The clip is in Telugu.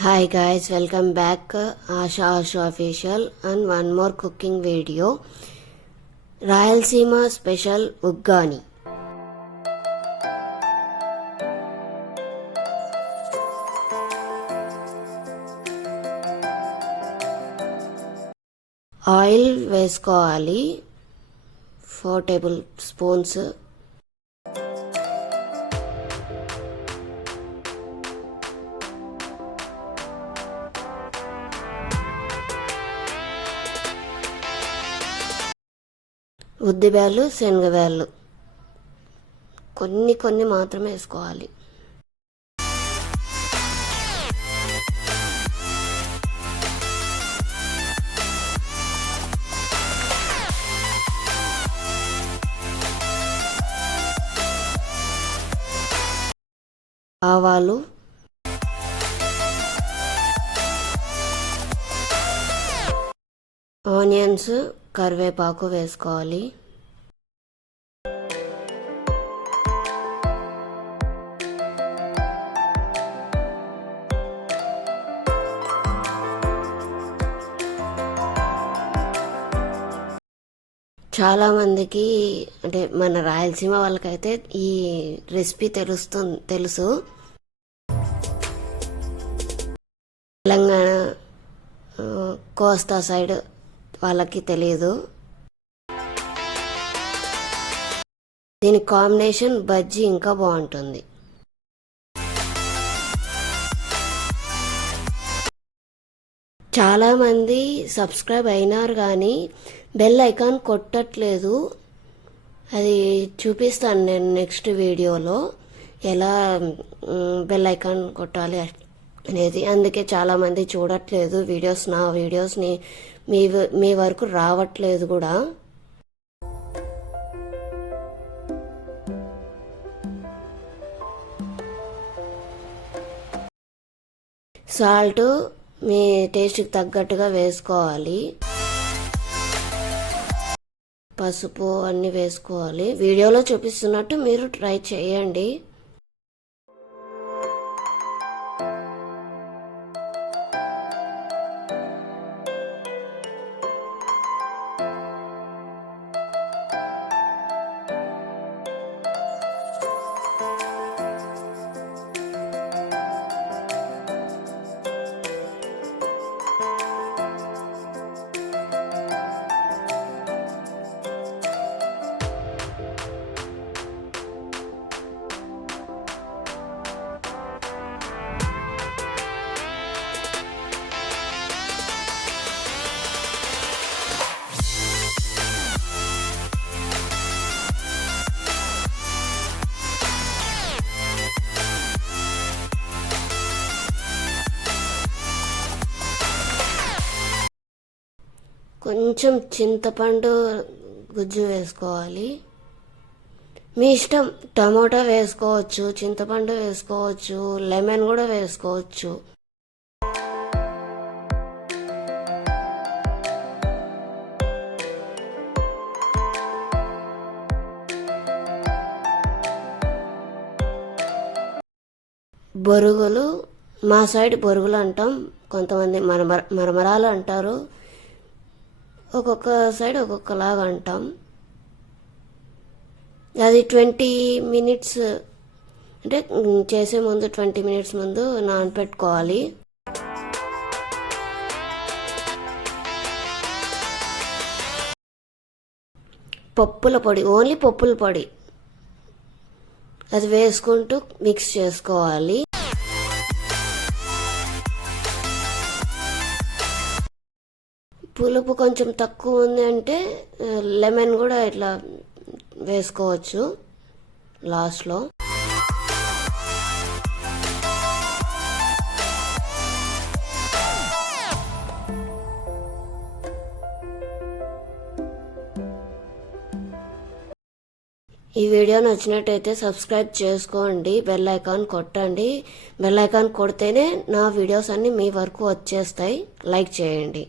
Hi guys, welcome back Asha Ashu official and one more cooking video. Rayalaseema special uggani. Oil వేసుకోవాలి 4 tablespoons. ఉద్దిబేళ్ళు శనగబేళ్ళు కొన్ని మాత్రమే వేసుకోవాలి. ఆవాలు, ఆనియన్స్, కరివేపాకు వేసుకోవాలి. చాలామందికి అంటే మన రాయలసీమ వాళ్ళకైతే ఈ రెసిపీ తెలుసు. తెలంగాణ కోస్తా సైడ్ వాళ్ళకి తెలియదు. దీని కాంబినేషన్ బజ్జీ ఇంకా బాగుంటుంది. చాలామంది సబ్స్క్రైబ్ అయినారు కానీ బెల్ ఐకాన్ కొట్టట్లేదు. అది చూపిస్తాను నేను నెక్స్ట్ వీడియోలో ఎలా బెల్ ఐకాన్ కొట్టాలి అనేది. అందుకే చాలామంది చూడట్లేదు నా వీడియోస్ని మీ వరకు రావట్లేదు కూడా. సాల్ట్ మీ టేస్ట్కి తగ్గట్టుగా వేసుకోవాలి. పసుపు అన్నీ వేసుకోవాలి. వీడియోలో చూపిస్తున్నట్టు మీరు ట్రై చేయండి. కొంచెం చింతపండు గుజ్జు వేసుకోవాలి. మీ ఇష్టం, టమోటా వేసుకోవచ్చు, చింతపండు వేసుకోవచ్చు, లెమన్ కూడా వేసుకోవచ్చు. బొరుగులు, మా సైడ్ బొరుగులు అంటాం, కొంతమంది మరమరాలు అంటారు, ఒక్కొక్క సైడ్ ఒక్కొక్కలాగా అంటాం. అది 20 minutes అంటే చేసే ముందు 20 minutes ముందు నానపెట్టుకోవాలి. పప్పుల పొడి, ఓన్లీ పప్పుల పొడి అది వేసుకుంటూ మిక్స్ చేసుకోవాలి. పులుపు కొంచెం తక్కువ ఉంది అంటే లెమన్ కూడా ఇట్లా వేసుకోవచ్చు లాస్ట్లో. ఈ వీడియో నచ్చినట్టయితే సబ్స్క్రైబ్ చేసుకోండి, బెల్ ఐకాన్ కొట్టండి. బెల్ ఐకాన్ కొడితేనే నా వీడియోస్ అన్నీ మీ వరకు వచ్చేస్తాయి. లైక్ చేయండి.